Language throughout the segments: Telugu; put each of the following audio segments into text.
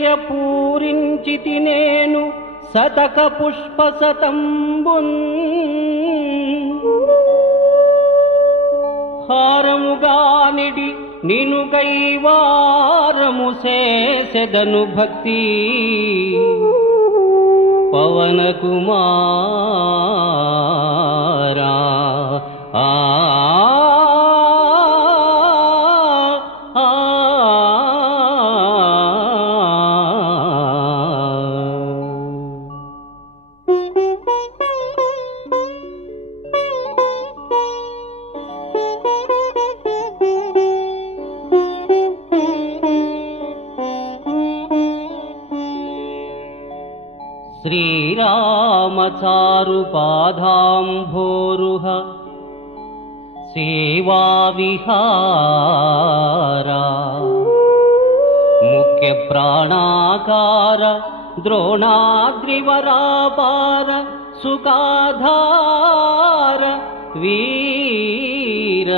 దయ పూరించితి నేను సతక పుష్ప సతంబున్ హారముగానిడి నిను కైవారము చేసెదను భక్తి పవన కుమారా శ్రీరామచారు పాదాంభోరుహ సేవా విహారా ముఖ్య ప్రాణాకార ద్రోణాద్రివరాపార సుఖాధార వీర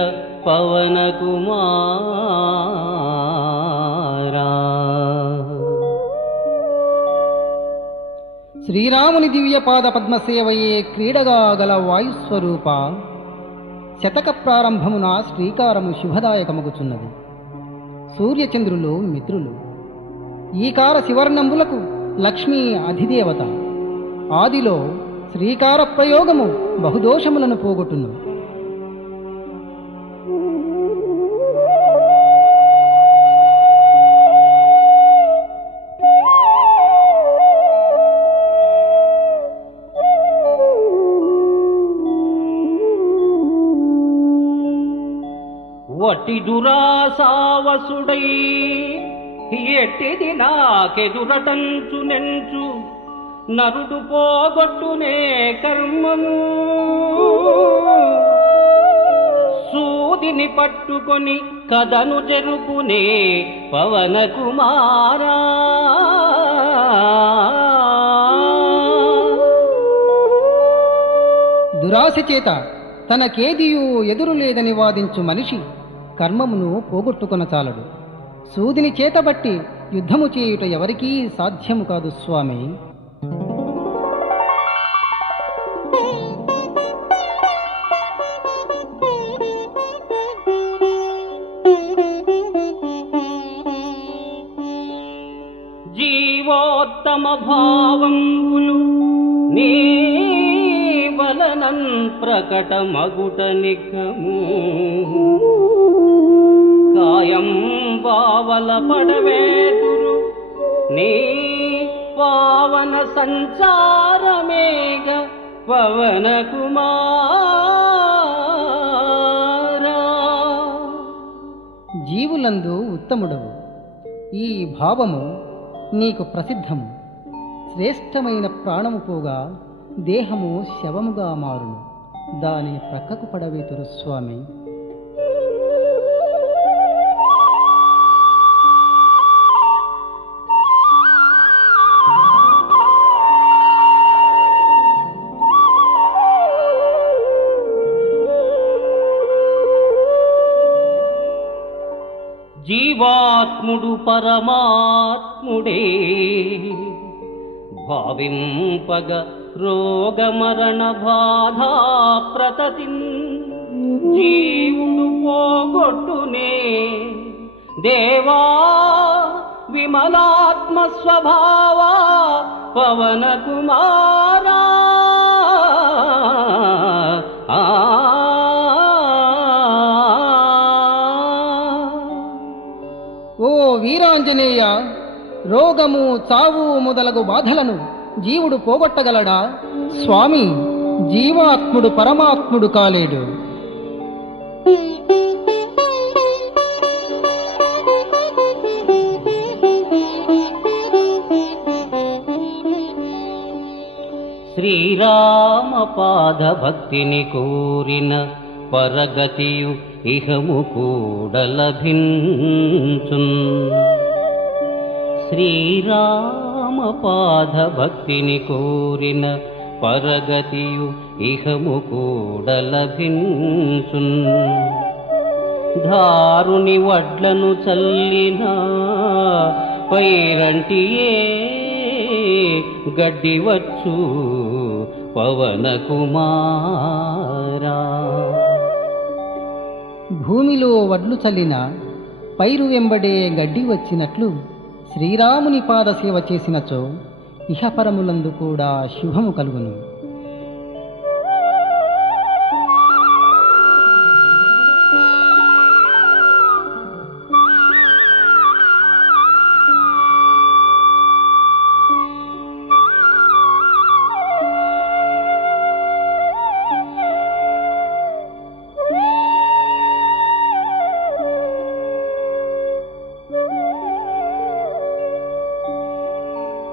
పవన కుమారా. శ్రీరాముని దివ్యపాద పద్మసేవయే క్రీడగా గల వాయుస్వరూప శతక ప్రారంభమున శ్రీకారము శుభదాయకమగుచున్నది. సూర్యచంద్రులు మిత్రులు. ఈకార శివర్ణంబులకు లక్ష్మీ అధిదేవత. ఆదిలో శ్రీకార ప్రయోగము బహుదోషములను పోగొట్టును. వట్టి దురాసావసుడై ఎట్టిది నాకెదురటంచు నెంచు నరుడు పోగొట్టునే కర్మము సూదిని పట్టుకొని కథను జరుపునే పవన కుమారా. దురాశ చేత తనకేదియూ ఎదురు లేదని వాదించు మనిషి కర్మమును పోగొట్టుకొన చాలడు. సూదిని చేతబట్టి యుద్ధము చేయుట ఎవరికీ సాధ్యము కాదు స్వామి. జీవోత్తమ భావంబులు నీ వలనన్ ప్రకటమగుట నిఖము కాయం బావల పడవేతురు నీ పావన సంచారమేగ పవన కుమారా. జీవులందు ఉత్తముడవు. ఈ భావము నీకు ప్రసిద్ధము. శ్రేష్టమైన ప్రాణము పోగా దేహము శవముగా మారును. దానిని ప్రక్కకు పడవేతురు స్వామి. జీవాత్ముడు పరమాత్ముడే భావింపగ రోగమరణ బాధా ప్రతతిన్ జీవుడు పోగొట్టునే దేవా విమలాత్మ స్వభావా పవన కుమారా. ఓ వీరాంజనేయ, రోగము చావు మొదలగు బాధలను జీవుడు పోగొట్టగలడా? స్వామి, జీవాత్ముడు పరమాత్ముడు కాలేడు. శ్రీరామ పాద భక్తిని కోరిన పరగతియు ఇహము కూడా లభించున్. శ్రీరామ పాద భక్తిని కోరిన పరగతియు ఇహము కూడా లభించున్. ధారుని వడ్లను చల్లిన పైరంటియే గడ్డివచ్చు పవన కుమారా. భూమిలో వడ్లు చల్లిన పైరు వెంబడే గడ్డి వచ్చినట్లు శ్రీరాముని పాదసేవ చేసినచో ఇహపరములందు కూడా శుభము కలుగును.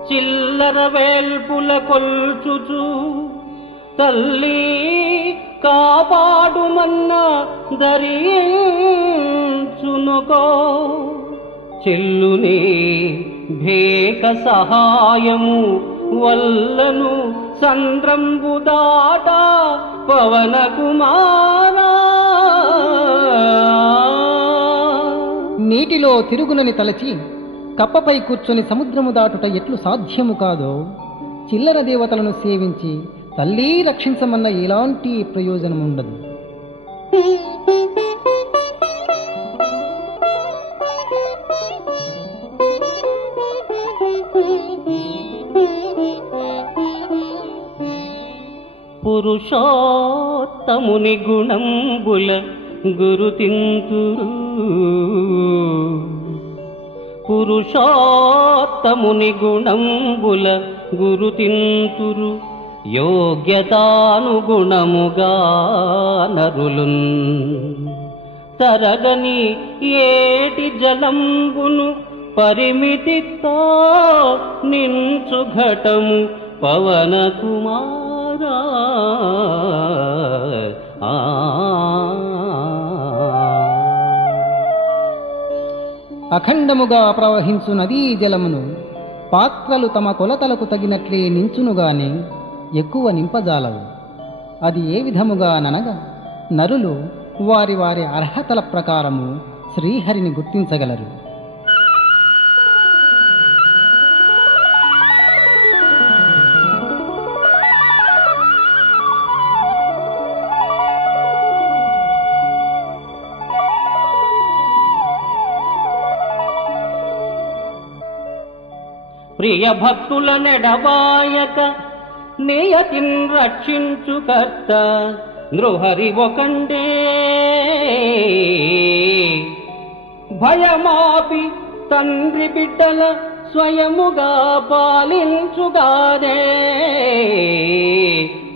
చిల్లర వేల్పుల కొల్చుచు తల్లి కాపాడుమన్న దరిచునుకో చెల్లుని భేక సహాయము వల్లను సంద్రంబు దాట పవన కుమారా. నీటిలో తిరుగునని తలచి కప్పపై కూర్చొని సముద్రము దాటుట ఎట్లు సాధ్యము కాదో, చిల్లర దేవతలను సేవించి తల్లి రక్షించమన్న ఎలాంటి ప్రయోజనం ఉండదు. పురుషోత్తముని గుణంబుల గురుతింతురు, పురుషోత్తముని గుణంబుల గురుతింతురు యోగ్యతానుగుణముగా నరులున్. తరగని ఏటి జలంబును పరిమితితో నించు ఘటము పవన కుమారా. అఖండముగా ప్రవహించు నదీ జలమును పాత్రలు తమ కొలతలకు తగినట్లే నించునుగానే ఎక్కువ నింపజాలవు. అది ఏ విధముగా ననగా నరులు వారి వారి అర్హతల ప్రకారము శ్రీహరిని గుర్తించగలరు. ప్రియ భక్తుల నెడబాయక నియతిన్ రక్షించు కర్త నృహరి ఒకండే. భయమాపి తండ్రి బిడ్డల స్వయముగా పాలించుగాదే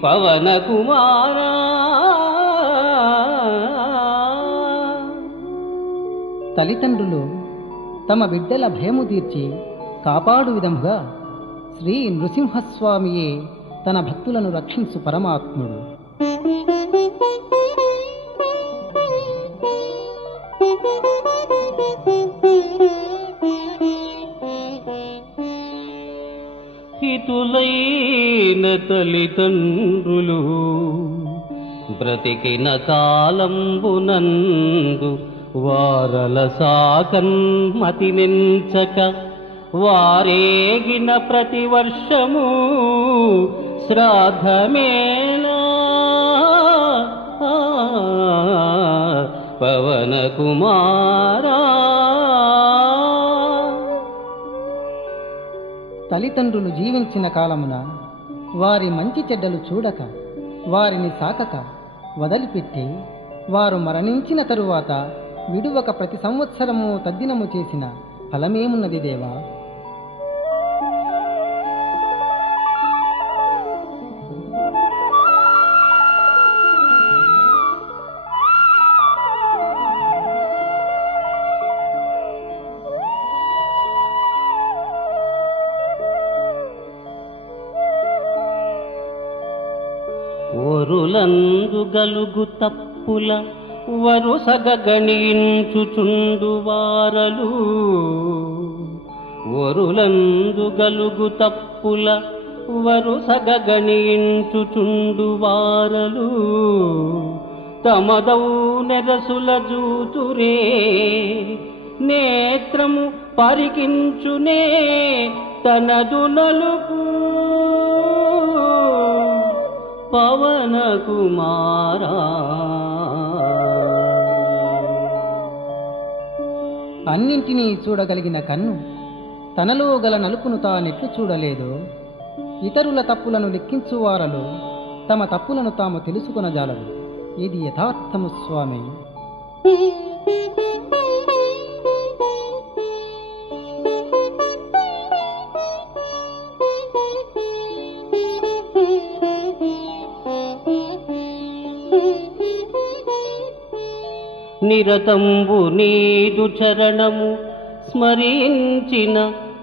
పవన కుమారా. తల్లిదండ్రులు తమ బిడ్డల భయము తీర్చి కాపాడు విధముగా శ్రీ నృసింహస్వామియే తన భక్తులను రక్షించు పరమాత్ముడు. హితులైన తల్లిదండ్రులు బ్రతికిన కాలంబునందు వారల సాకన్మతి నెంచక వారేగిన ప్రతి వర్షము శ్రాద్ధమేలా పవన కుమారా. తల్లిదండ్రులు జీవించిన కాలమున వారి మంచి చెడ్డలు చూడక వారిని సాకక వదిలిపెట్టి వారు మరణించిన తరువాత విడువక ప్రతి సంవత్సరము తద్దినము చేసిన ఫలమేమున్నది దేవా? వరులందు గలుగు తప్పుల వరుసగ గణించుచుండు వారలు. వరులందు గలుగు తప్పుల వరుసగ గణించుచుండు వారలు. తమదౌ నెరసుల జూతురే నేత్రము పరికించునే తనదు నలుపు పవన కుమారా. అన్నింటినీ చూడగలిగిన కన్ను తనలో గల నలుపును తానెట్లు చూడలేదు. ఇతరుల తప్పులను లెక్కించువారలు తమ తప్పులను తాము తెలుసుకొనజాలరు. ఇది యథార్థము స్వామి. నిరతంబు నీదు చరణము స్మరించిన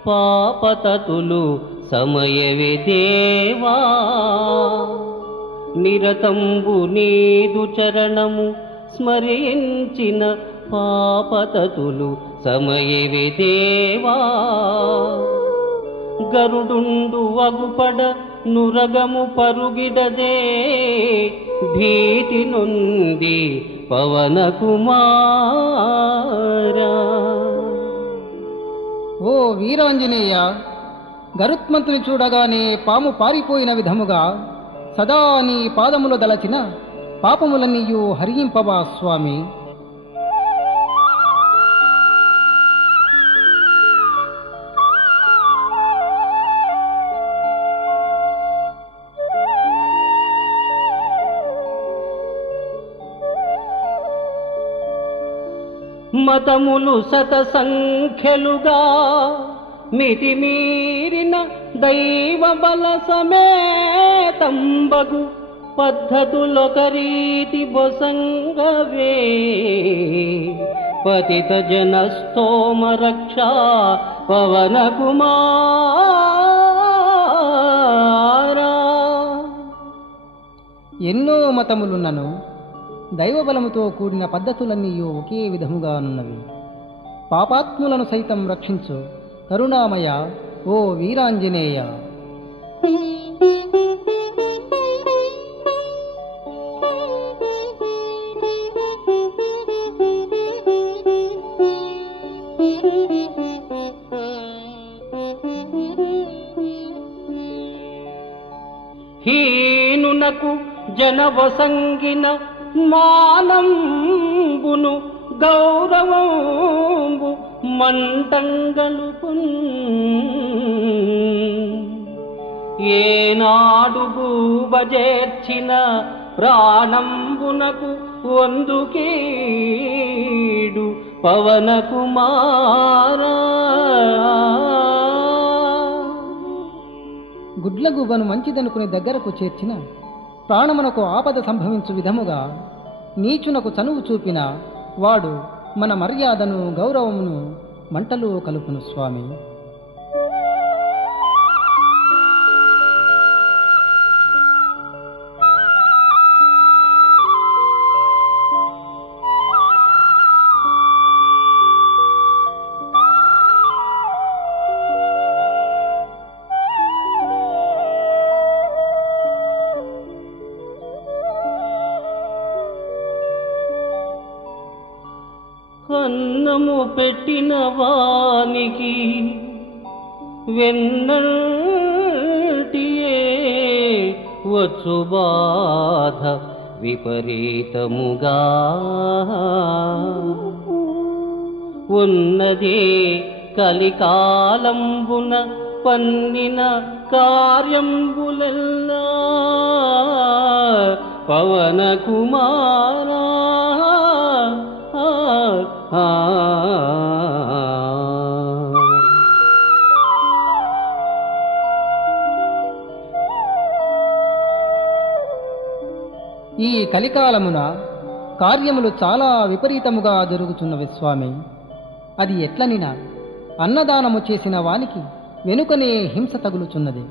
పాపతతులు సమయవే దేవా. నిరతంబు నీదు చరణము స్మరించిన పాపతతులు సమయవే దేవా. గరుడుండు వగుపడ నురగము పరుగిడదే భీతి నుండి పవన కుమారా. ఓ వీరాంజనేయ, గరుత్మంతుని చూడగానే పాము పారిపోయిన విధముగా సదా నీ పాదములు దలచిన పాపములన్నీయు హరింపవా స్వామి. మతములు శత సంఖ్యలుగా మితిమీరిన దైవ బల సమేతంబగు పద్ధతులొకరీతి బొసంగవే. పతిత జనస్తోమ రక్షా పవన కుమారా. ఎన్నో మతములున్నను దైవబలముతో కూడిన పద్ధతులన్నీ ఒకే విధముగానున్నవి. పాపాత్ములను సైతం రక్షించు కరుణామయ ఓ వీరాంజనేయ. హీనునకు జనవసంగిన మానంబును గౌరవంబు మంటంగలుపున్. ఏనాడు భూబజేర్చిన ప్రాణంబునకు వందుకీడు పవన కుమారా. గుడ్లగుబను మంచిదనుకుని దగ్గరకు చేర్చిన ప్రాణమునకు ఆపద సంభవించు విధముగా నీచునకు చనువు చూపిన వాడు మన మర్యాదను గౌరవమును మంటలో కలుపును స్వామి. అన్నము పెట్టిన వానికి వెన్నటియే వచ్చు బాధ విపరీతముగా. ఉన్నదే కలికాలంబున పన్నిన కార్యంబులెల్లా పవన కుమారా. ఈ కలికాలమున కార్యములు చాలా విపరీతముగా జరుగుతున్నవి స్వామి. అది ఎట్లనినా అన్నదానము చేసిన వానికి వెనుకనే హింస తగులుచున్నది.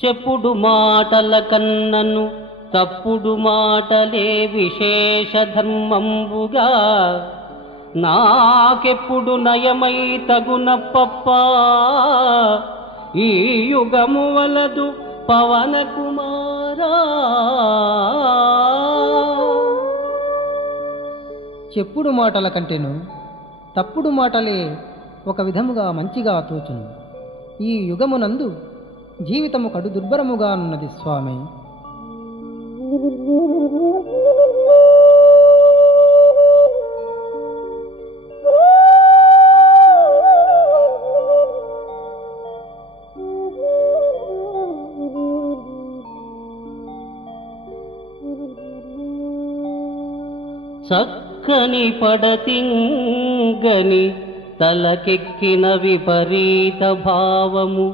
చెప్పుడు మాటల కన్నను తప్పుడు మాటలే విశేష ధర్మంబుగా. నాకెప్పుడు నయమై తగునప్ప ఈ యుగము వలదు పవన కుమార. చెప్పుడు మాటల కంటేను తప్పుడు మాటలే ఒక విధముగా మంచిగా తోచును. ఈ యుగమునందు జీవితము కడు దుర్భరముగా ఉన్నది స్వామి. చక్కని పడతింగని తలకెక్కిన విపరీత భావము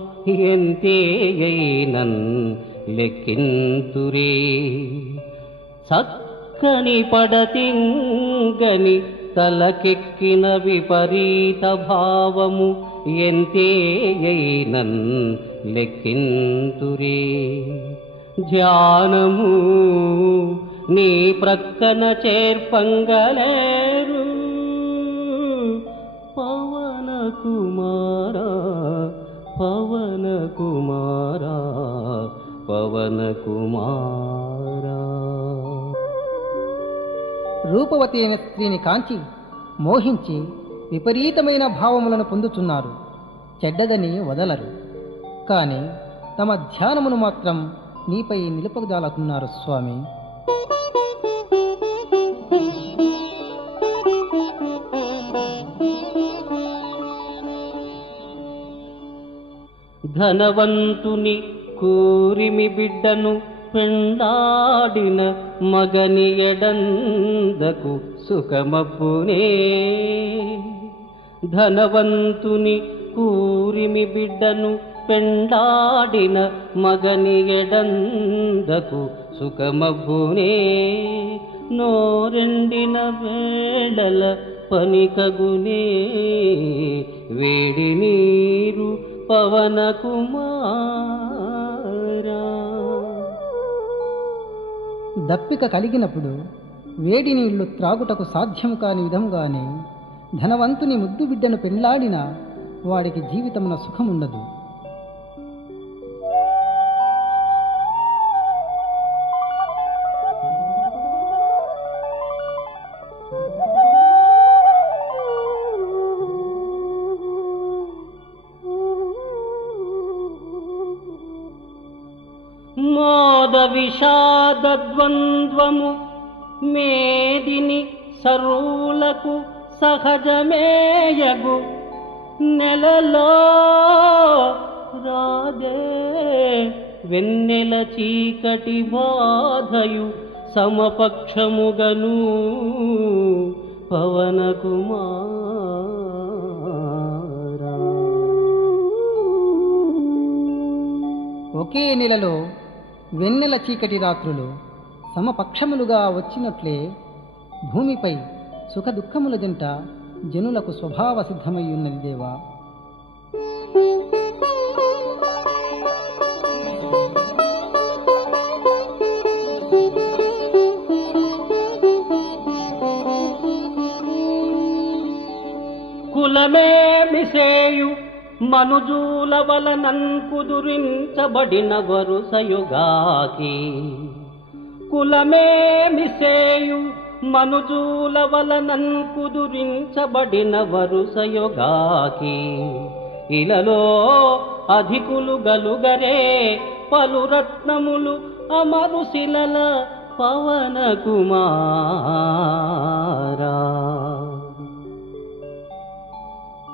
ఎంతేయైనన్ లెక్కింతురే. చక్కని పడతింగని తలకెక్కిన విపరీత భావము ఎంతేయైనన్ లెక్కింతురే. ధ్యానము నీ ప్రక్కన చేర్పంగలేరు పవన కుమారా, పవన కుమారా, పవన కుమారా. రూపవతి అయిన స్త్రీని కాంచి మోహించి విపరీతమైన భావములను పొందుచున్నారు. చెడ్డదని వదలరు, కాని తమ ధ్యానమును మాత్రం నీపై నిలుపగదాలకున్నారు స్వామి. ధనవంతుని కూరిమి బిడ్డను పెండాడిన మగని ఎడందకు సుఖమప్పునే. ధనవంతుని కూరిమి బిడ్డను పెండాడిన మగని ఎడందకు సుఖమప్పునే. నోరెండిన వేళల పనికగునే వేడి నీరు పవన కుమారా. దప్పిక కలిగినప్పుడు వేడి నీళ్లు త్రాగుటకు సాధ్యం కాని విధంగానే ధనవంతుని ముద్దు బిడ్డను పెళ్లాడిన వాడికి జీవితమున సుఖముండదు. మోద విషాద ద్వంద్వము మేదిని సరులకు సహజమేయగు నెలలో రాదే వెన్నెల చీకటి బాధయు సమపక్షముగను పవన కుమారా. ఒకే నెలలో వెన్నెల చీకటి రాత్రులు సమపక్షములుగా వచ్చినట్లే భూమిపై సుఖ దుఃఖముల జంట జనులకు స్వభావ సిద్ధమయ్యున్నది దేవా. కులమే మిసేయు మనుజూల వలనన్ కుదురించబడిన వరుసయుగాకి. కులమే మిసేయు మనుజూల వలనన్ కుదురించబడిన వరుసయుగాకి. ఇలలో అధికులు గలుగరే పలురత్నములు అమరు శిలల పవన కుమారా.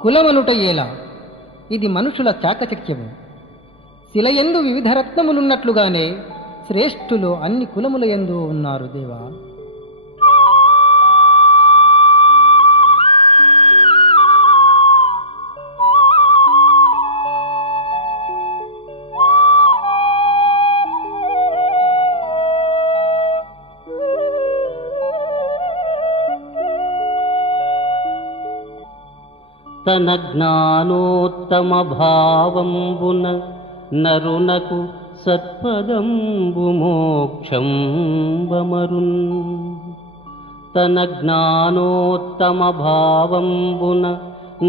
కులమనుట ఏలా, ఇది మనుషుల చాకచక్యము. శిలయందు వివిధ రత్నములున్నట్లుగానే శ్రేష్ఠులు అన్ని కులముల యందు ఉన్నారు దేవా. తన జ్ఞానోత్తమ భావంబున నరునకు సత్పదంబు మోక్షంబమరున్. తన జ్ఞానోత్తమ భావంబున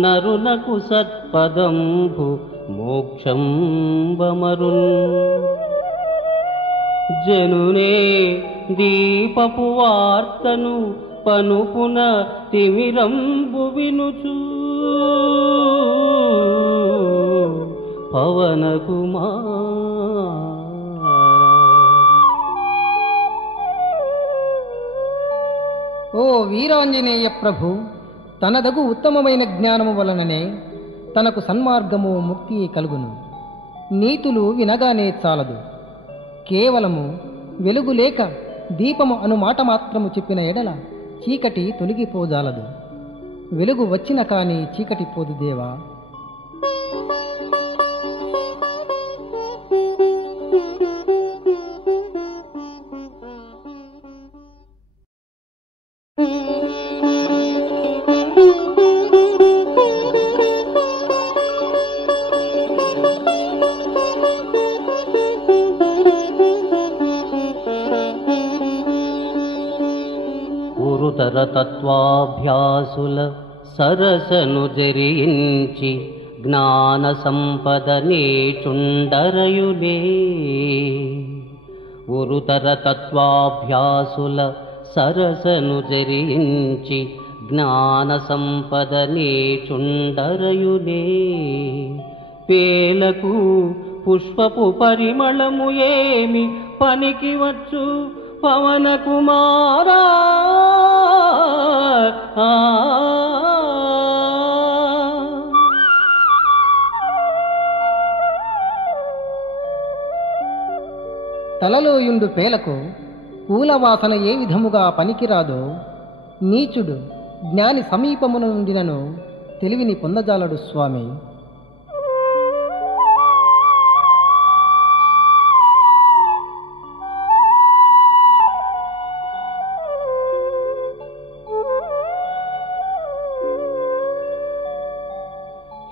నరునకు సత్పదంబు మోక్షంబమరున్. జనునే దీపపు వార్తను పనుపున తిమిరంబు వినుచు పవన ఓ వీరాంజనేయ ప్రభు, తనదగు ఉత్తమమైన జ్ఞానము వలననే తనకు సన్మార్గము ముక్తి కలుగును. నీతులు వినగానే చాలదు, కేవలము వెలుగు లేక దీపము అను మాట మాత్రము చెప్పిన ఎడల చీకటి తొలగిపోజాలదు. వెలుగు వచ్చిన కాని చీకటి పోదు దేవా. గురుతర తత్వాభ్యాసుల సరసను జరించి జ్ఞాన సంపదనే చుండరయునే. గురుతర తత్వాభ్యాసుల సరసను జరించి జ్ఞాన సంపదనే చుండరయునే. పేలకు పుష్పపు పరిమళము ఏమి పనికి వచ్చు పవన కుమారా. తలలోయుండు పేలకు పూలవాసన ఏ విధముగా పనికిరాదో, నీచుడు జ్ఞాని సమీపమున నుండినను తెలివిని పొందజాలడు స్వామి.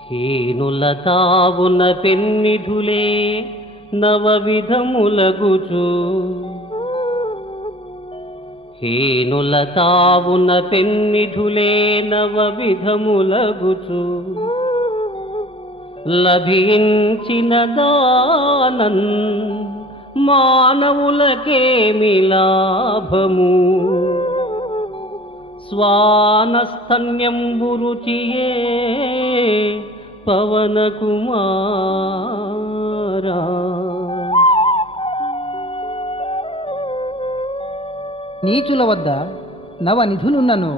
హీనుల తావున పెన్నిధులే నవవిధములగుచు. హీనుల తావున పెన్నిధులే నవవిధములగుచు. లభించిన దానన్ మానవులకేమి లాభము. స్వానస్థన్యంబు రుచియే పవన కుమారా. నీచుల వద్ద నవనిధులున్నను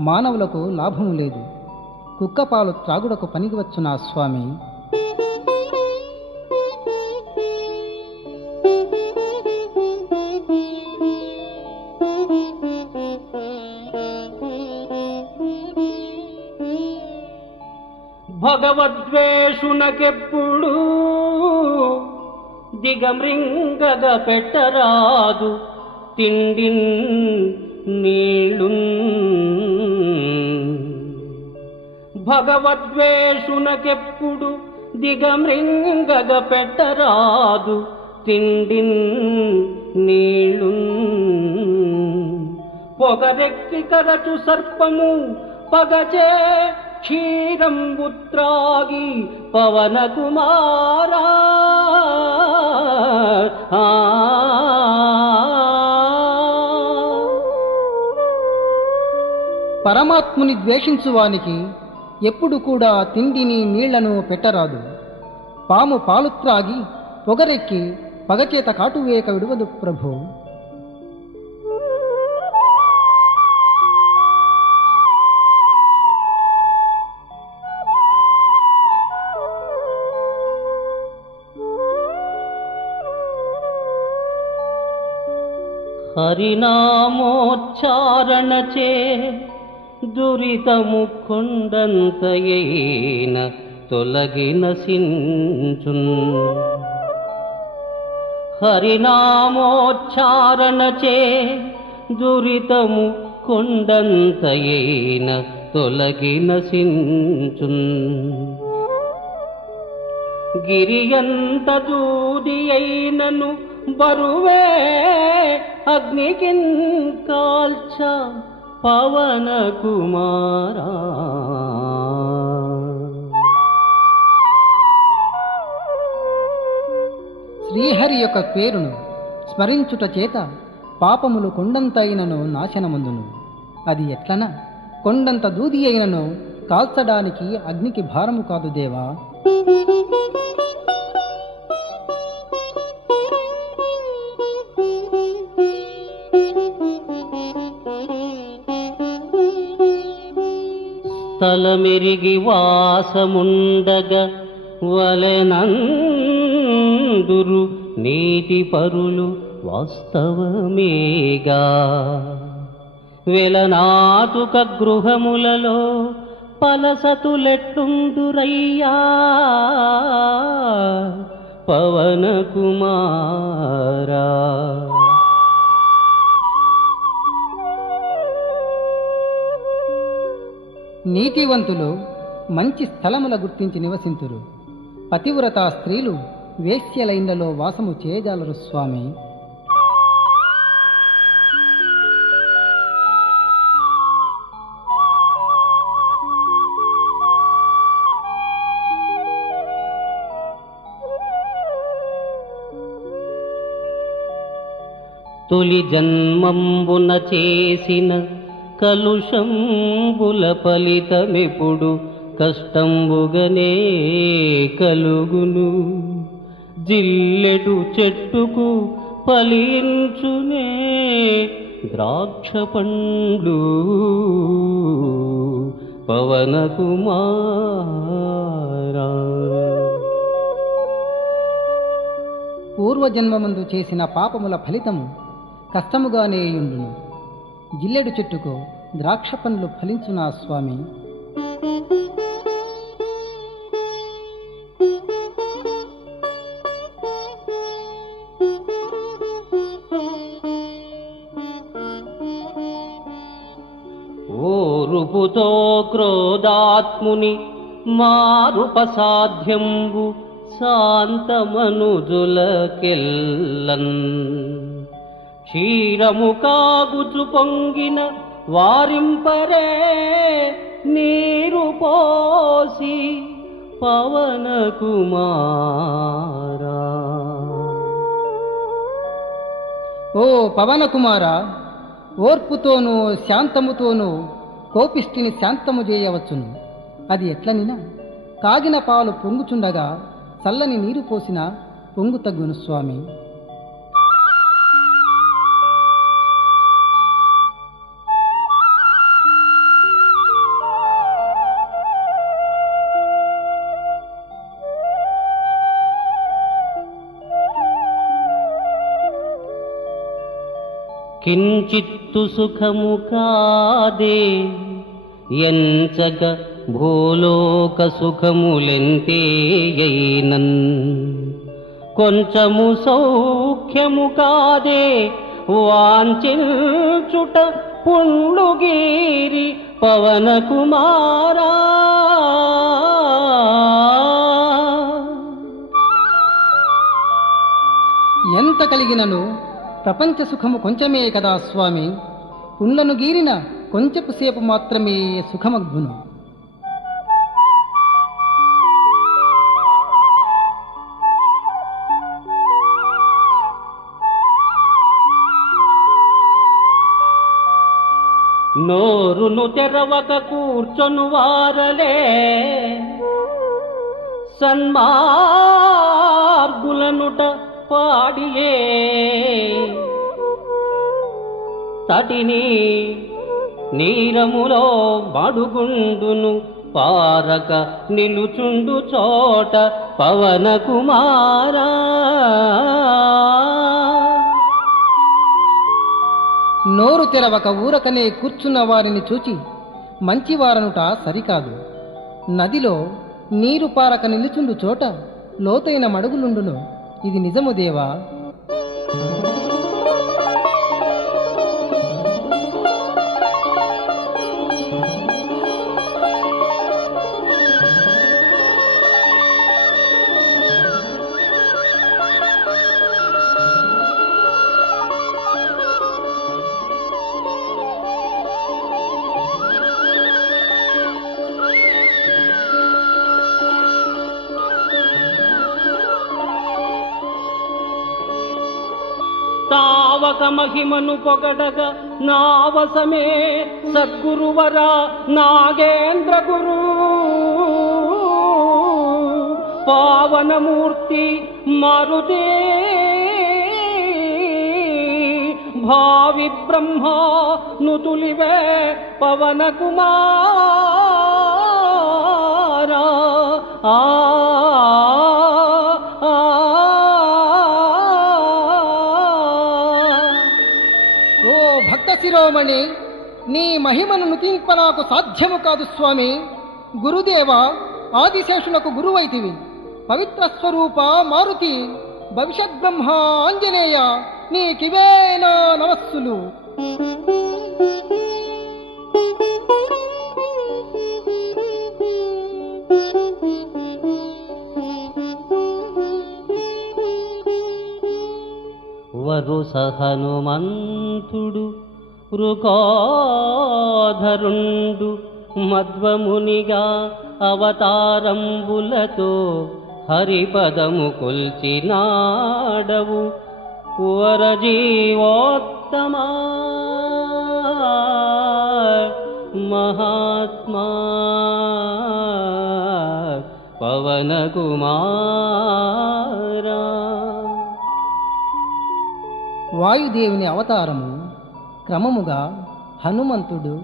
మానవులకు లాభము లేదు. కుక్కపాలు త్రాగుడకు పనికివచ్చు నా స్వామి. భగవద్వేషునకెప్పుడు దిగమృంగగ పెట్టరాదు తిండి నీళ్ళు. భగవద్వేషునకెప్పుడు దిగమృంగగ పెట్టరాదు తిండి నీళ్ళు. పొగరెక్కి కరచు సర్పము పగచే క్షీరంబు త్రాగి పవన కుమారా. పరమాత్ముని ద్వేషించువానికి ఎప్పుడు కూడా తిండిని నీళ్లను పెట్టరాదు. పాము పాలు త్రాగి పొగరెక్కి పగచేత కాటువేక విడువదు ప్రభు. హరినామోచ్చారణచే దురితము కొండంతయైన తొలగిన సించున్. హరినామోచ్చారణచే దురితము కొండంతయైన తొలగిన సించున్. గిరియంత దూది అయినను బరువే అగ్నికిన్ కాల్చ పవన కుమారా. శ్రీహరి యొక్క పేరును స్మరించుట చేత పాపములు కొండంత అయినను నాశనమందును. అది ఎట్లన? కొండంత దూది అయినను కాల్చడానికి అగ్నికి భారము కాదు దేవా. తలమెరిగి వాసముండగ వలెనందురు నీతి పరులు వాస్తవమేగా. వెలనాటుక గృహములలో పలసతులెట్టుందురయ్యా పవన కుమారా. నీతివంతులు మంచి స్థలముల గుర్తించి నివసింతురు. పతివ్రతా స్త్రీలు వేశ్యలైండ్లలో వాసము చేయజాలరు స్వామి. తొలి జన్మంబున చేసిన కలుషంబుల ఫలితమెప్పుడు కష్టంబుగనే కలుగును. జిల్లెడు చెట్టుకు ఫలించునే ద్రాక్ష పండ్లు పవన కుమారా. పూర్వజన్మమందు చేసిన పాపముల ఫలితము కష్టముగానేయుండును. జిల్లెడు చెట్టుకు ద్రాక్ష పండ్లు ఫలించునా స్వామి. ఓరుపుతో క్రోధాత్ముని మారుపసాధ్యంబు శాంతమనుజులకెల్లన్. క్షీరము కాగుచు పొంగిన వారింపరే నీరు పోసి పవన కుమారా. ఓ పవన కుమారా, ఓర్పుతోనూ శాంతముతోనూ కోపిష్టిని శాంతము చేయవచ్చును. అది ఎట్లనినా కాగిన పాలు పొంగుచుండగా చల్లని నీరు పోసిన పొంగు తగ్గును స్వామి. కించిత్తు సుఖము కాదే ఎంచగ భూలోక సుఖములెంతేయైనన్. కొంచెము సౌఖ్యము కాదే వాంఛించుట పుండ్లుగీరి పవన కుమారా. ఎంత కలిగినను ప్రపంచ సుఖము కొంచెమే కదా స్వామి. పుండ్లను గీరిన కొంచెపు సేపు మాత్రమే సుఖమగ్గును. నోరును తెరవక కూర్చొను వారలే సన్మార్గులనుట పాడియే. తటిని నీరములో మడుగుండును పారక నిలుచుండు చోట పవన కుమారా. నోరు తెరవక ఊరకనే కూర్చున్న వారిని చూచి మంచివారనుట సరికాదు. నదిలో నీరు పారక నిలుచుండు చోట లోతైన మడుగులుండును. ఇది నిజము దేవా. నాగ మహిమను పొగడగా నావసమే సద్గురువర నాగేంద్ర గురు పావనమూర్తి మారుతే భావి బ్రహ్మ నుతులివే పవన కుమారా ఓ భక్త శిరోమణి, నీ మహిమను నుతింప నాకు సాధ్యము కాదు స్వామి. గురుదేవా, ఆదిశేషులకు గురువైతివి. పవిత్ర స్వరూప మారుతి, భవిష్యత్ బ్రహ్మ ఆంజనేయ, నీకివే నా నమస్సులు. వరుస హనుమంతుడు వృకోధరుండు మధ్వమునిగా అవతారంబులతో హరిపదము కొల్చినాడవు వరజీవోత్తమా మహాత్మా పవన కుమారా. వాయుదేవుని అవతారము క్రమముగా హనుమంతుడు,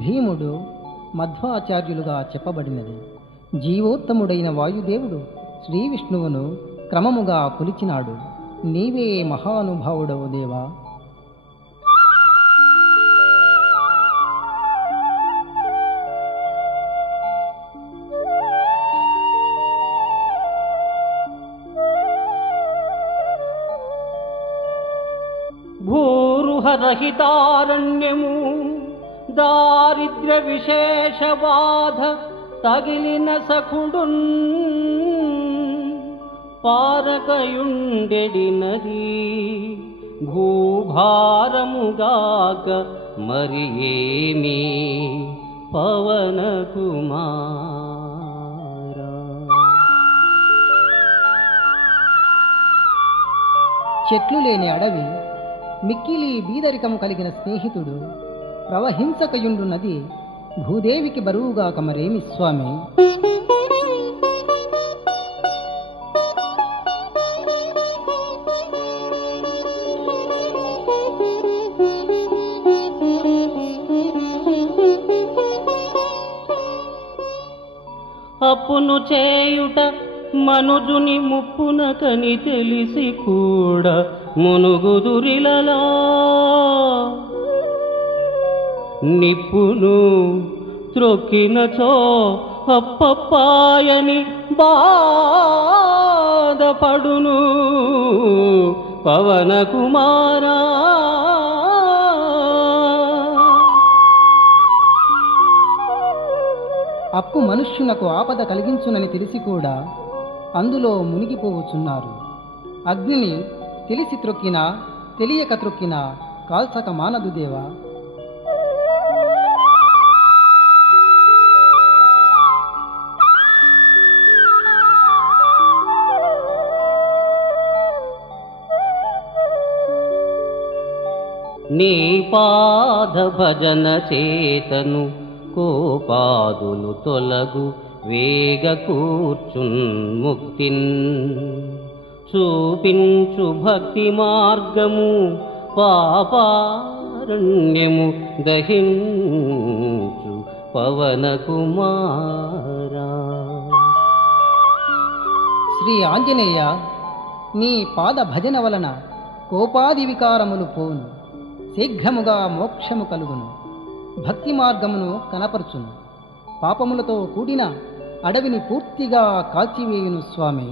భీముడు, మధ్వాచార్యులుగా చెప్పబడినది. జీవోత్తముడైన వాయుదేవుడు శ్రీ విష్ణువును క్రమముగా కొలిచినాడు. నీవే మహానుభావుడవు దేవా. భూరుహరహితారణ్యము దారిద్ర్య విశేష బాధ తగిలిన సఖుడున్ పారకయుండెడినది భూభారముగాక మరి ఏమి పవన కుమారా. చెట్లు లేని అడవి, మిక్కిలి బీదరికము కలిగిన స్నేహితుడు, ప్రవహించకయుండు నది భూదేవికి బరువుగాక మరేమి స్వామి. అప్పును చేయుట మనుజుని ముప్పునకని తెలిసి కూడా మునుగుదురిలలో నిప్పును త్రొక్కినచో అప్పప్పాయని బాధపడును పవన కుమారా. అప్పు మనుష్యునకు ఆపద కలిగించునని తెలిసి కూడా అందులో మునిగిపోవచ్చున్నారు. అగ్నిని తెలిసి త్రొక్కినా తెలియక త్రొక్కినా కాల్చక మానదు దేవా. నీ పాద భజన చేతను కోపాదులు తొలగు వేగ కూర్చున్ముక్తిన్ చూపించు భక్తి మార్గము పాపారణ్యము దహించు పవన కుమారా. శ్రీ ఆంజనేయ, నీ పాద భజన వలన కోపాది వికారములు పోవును, శీఘ్రముగా మోక్షము కలుగును, భక్తి మార్గమును కనపరచును, పాపములతో కూడిన అడవిని పూర్తిగా కాల్చివేయును స్వామి.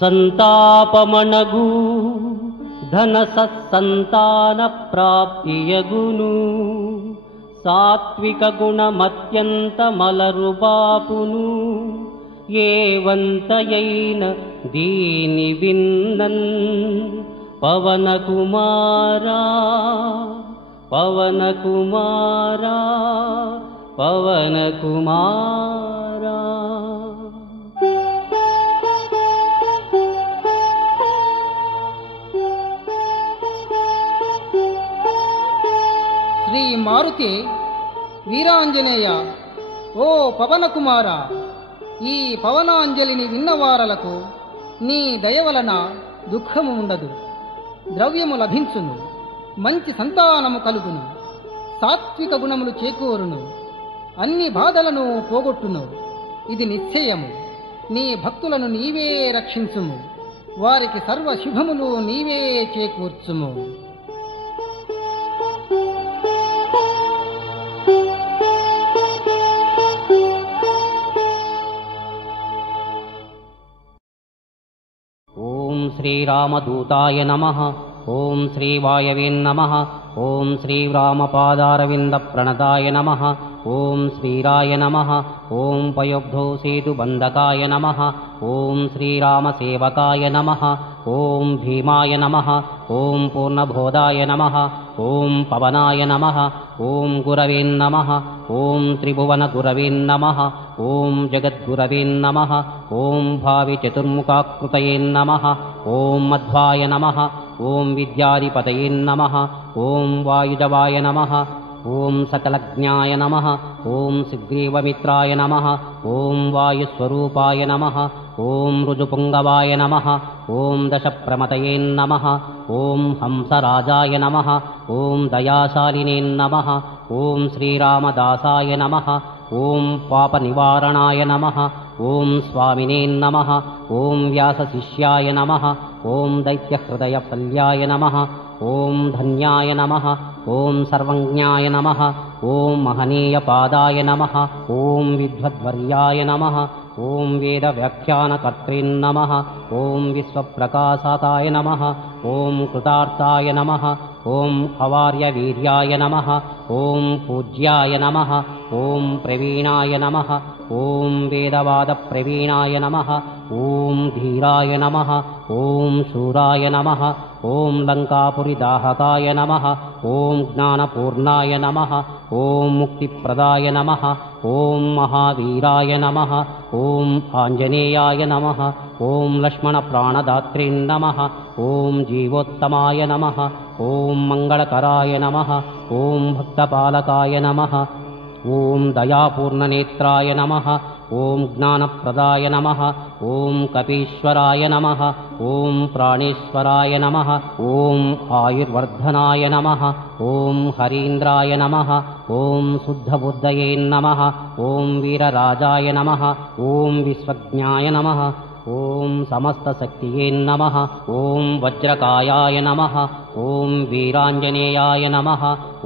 సంతాపమణగు ధన సత్సంతాన ప్రాప్తియగును సాత్విక గుణమత్యంత మలరు బాపును ఏవంతయైన దీని విన్నన్ పవన కుమారా పవన కుమారా పవన కుమారా. శ్రీ మారుతి వీరాంజనేయ, ఓ పవన కుమార, ఈ పవనాంజలిని విన్నవారలకు నీ దయ వలన దుఃఖము ఉండదు, ద్రవ్యము లభించును, మంచి సంతానము కలుగును, సాత్విక గుణములు చేకూరును, అన్ని బాధలను పోగొట్టును. ఇది నిశ్చయము. నీ భక్తులను నీవే రక్షించుము, వారికి సర్వ శుభములు నీవే చేకూర్చుము. ఓం శ్రీరామదూతాయ నమః. ఓం శ్రీవాయవే నమః. ఓం శ్రీరామపాదారవింద ప్రణదాయ నమః. ఓం శ్రీరాయ నమః. ఓం పయోబ్ధో సేతుబంధకాయ నమః. ఓం శ్రీరామసేవకాయ నమః. ఓం భీమాయ నమః. ఓం పూర్ణబోధాయ నమః. ఓం పవనాయ నమః. ఓం గురవే నమః. ఓం త్రిభువన గురవే నమః. ఓం జగద్గురవే నమః. ఓం భావి చతుర్ముఖాకృతయే నమః. ఓం మధ్వాయ నమః. ఓం విద్యాధిపతయే నమః. ఓం వాయుజవాయ నమః. ఓం సకలజ్ఞాయ నమః. ఓం సుగ్రీవమిత్రాయ నమః. ఓం వాయుస్వరూపాయ నమః. ఓం రుజుపుంగవాయ నమః. ఓం దశప్రమతయే నమః. ఓం హంసరాజాయ నమః. ఓం దయాశాలినే నమః. ఓం శ్రీరామదాసాయ నమః. ఓం పాపనివారణాయ నమః. ఓం స్వామినే నమః. ఓం వ్యాసశిష్యాయ నమః. ఓం దైత్యహృదయఫల్యాయ నమః. ఓం ధన్యాయ నమః. ఓం సర్వజ్ఞాయ నమః. ఓం మహనీయపాదాయ నమః. ఓం విద్వద్వర్యాయ నమః. ఓం వేదవ్యాఖ్యానకర్త్రే నమః. ఓం విశ్వప్రకాశాతాయ నమః. ఓం కృతార్థాయ నమః. ఓం అవార్యవీర్యాయ నమః. ఓం పూజ్యాయ నమః. ఓం ప్రవీణాయ నమః. ఓం వేదవాదప్రవీణాయ నమః. ఓం ధీరాయ నమః. ఓం శూరాయ నమః. ఓం లంకాపురిదాహకాయ నమః. ఓం జ్ఞానపూర్ణాయ నమః. ఓం ముక్తిప్రదాయ నమః. ఓం మహావీరాయ నమః. ఓం ఆంజనేయాయ నమః. ఓం లక్ష్మణప్రాణదాత్రే నమః. ఓం జీవోత్తమాయ నమః. ఓం మంగళకరాయ నమః. ఓం భక్తపాలకాయ నమః. ఓం దయాపూర్ణనేత్రాయ నమః. ఓం జ్ఞానప్రదాయ నమః. ఓం కపీశ్వరాయ నమః. ఓం ప్రాణేశ్వరాయ నమః. ఓం ఆయుర్వర్ధనాయ నమః. ఓం హరీంద్రాయ నమః. ఓం శుద్ధబుద్ధయే నమః. ఓం వీరరాజాయ నమః. ఓం విశ్వజ్ఞాయ నమః. ఓం సమస్తశక్తియే నమః. ఓం వజ్రకాయాయ నమః. ఓం వీరాంజనేయాయ నమః.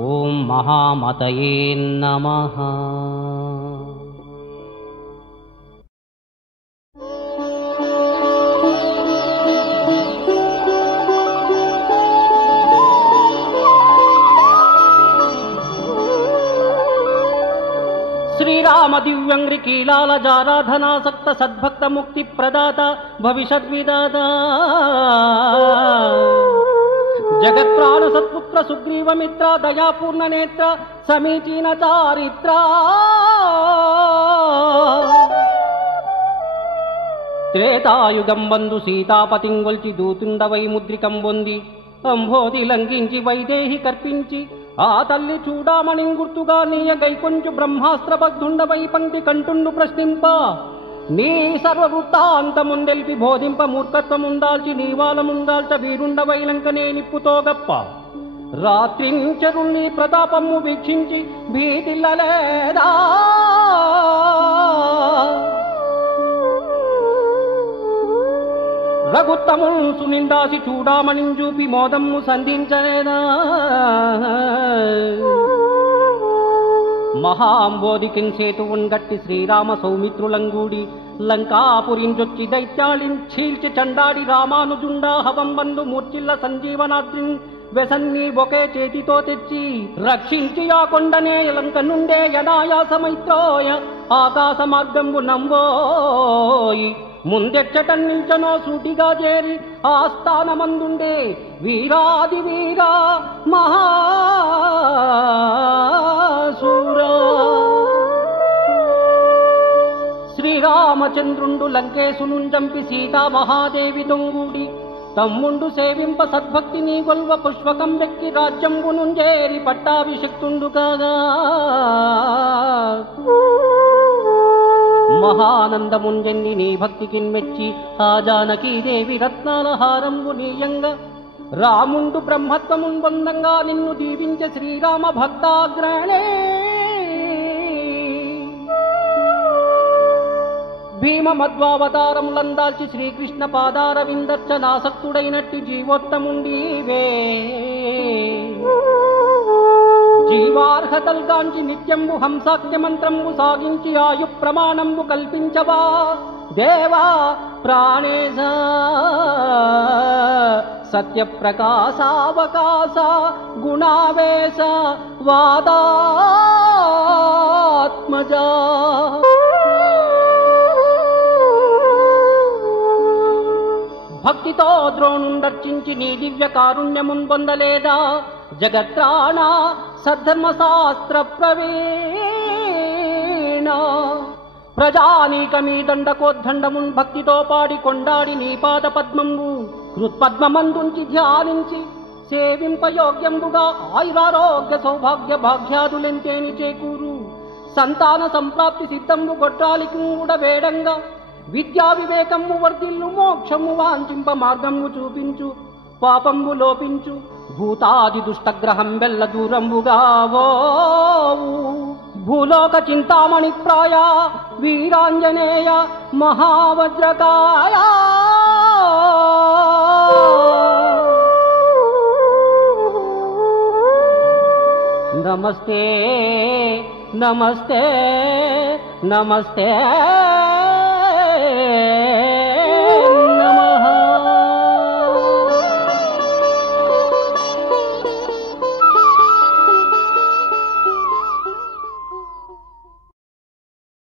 ఓం మహామతయే నమః. శ్రీరామ దివ్యంగ్రి కీలాలజారాధనాసక్త సద్భక్త ముక్తి ప్రదాత భవిష్యద్విదాత జగత్ప్రాణ సత్పుత్ర సుగ్రీవమిత్ర దయాపూర్ణ నేత్ర సమీచీన చారిత్ర త్రేతాయుగం బంధు సీతాపతింగొల్చి దూతుండవై ముద్రికం పొంది అంబోధి లంఘించి వైదేహి కర్పించి ఆ తల్లి చూడామణి గుర్తుగా నీయ గైకొంచు బ్రహ్మాస్త్రబద్ధుండవై పంక్తి కంటుండు ప్రశ్నింప నీ సర్వవృత్తాంతముందెల్పి బోధింప మూర్ఖత్వముందాల్చి నీవాలముందాల్చ వీరుండవై లంకనే నిప్పుతో గప్ప రాత్రించరుణ్ణి ప్రతాపము వీక్షించి భీతిల్లలేదా రఘుత్తమున్ సునిందాసి చూడామణి చూపి మోదమ్ము సంధించలేదా మహాంబోధికిన్ సేతువున్ గట్టి శ్రీరామ సౌమిత్రులంగూడి లంకాపురించొచ్చి దైత్యాళిన్ చీల్చి చండాడి రామానుజుండా హవం బంధు మూర్చిల్ల సంజీవనాద్రిన్ వెసన్ని ఒకే చేతితో తెచ్చి రక్షించి ఆ కొండనే లంక నుండే యనాయాసమైత్రోయ ఆకాశ మార్గంబు నంబోయి ముందెచ్చట నిల్చనో సూటిగా చేరి ఆస్థానమందుండే వీరాది వీరా మహాసూరా శ్రీరామచంద్రుండు లంకేశును చంపి సీతామహాదేవి దొంగుడి తమ్ముండు సేవింప సద్భక్తిని గొల్వ పుష్పకం వెక్కి రాజ్యంబునుంజేరి పట్టాభిషక్తుండు కాగా మహానందముంజెన్ని నీ భక్తికిన్ మెచ్చి ఆ జానకీదేవి రత్నాల హారంబు నీయంగా రాముండు బ్రహ్మత్వమున్ పొందంగా నిన్ను దీవించే శ్రీరామ భక్తాగ్రణే భీమ మధ్వావతారములందాల్చి శ్రీకృష్ణ పాదార విందర్చనాసక్తుడైనట్టి జీవోత్తముండీవే జీవార్హతల్గాంచి నిత్యంబు హంసాఖ్య మంత్రంబు సాగించి ఆయు ప్రమాణంబు కల్పించవా దేవా ప్రాణేశ సత్యప్రకాశావకాశ గుణావేశ వాదాత్మజా భక్తితో ద్రోణుండర్చించి నీ దివ్య కారుణ్యమున్ పొందలేదా జగత్రాణ సద్ధర్మశాస్త్ర ప్రవీణ ప్రజానీకమీ దండకోద్దండమున్ భక్తితో పాడి కొండాడి నీ పాద పద్మంబు కృత్పద్మమందుంచి ధ్యానించి సేవింపయోగ్యంబుగా ఆయురారోగ్య సౌభాగ్య భాగ్యాదులెంతేని చేకూరు సంతాన సంప్రాప్తి సిద్ధంబు గొడ్రాలికి కూడా వేడంగా విద్యా వివేకము వర్ధిల్లు మోక్షము వాంఛింప మార్గము చూపించు పాపంబు లోపించు భూతాది దుష్టగ్రహం వెల్ల దూరంబుగావో భూలోక చింతామణి ప్రాయ వీరాంజనేయ మహావజ్రకాయ నమస్తే నమస్తే నమస్తే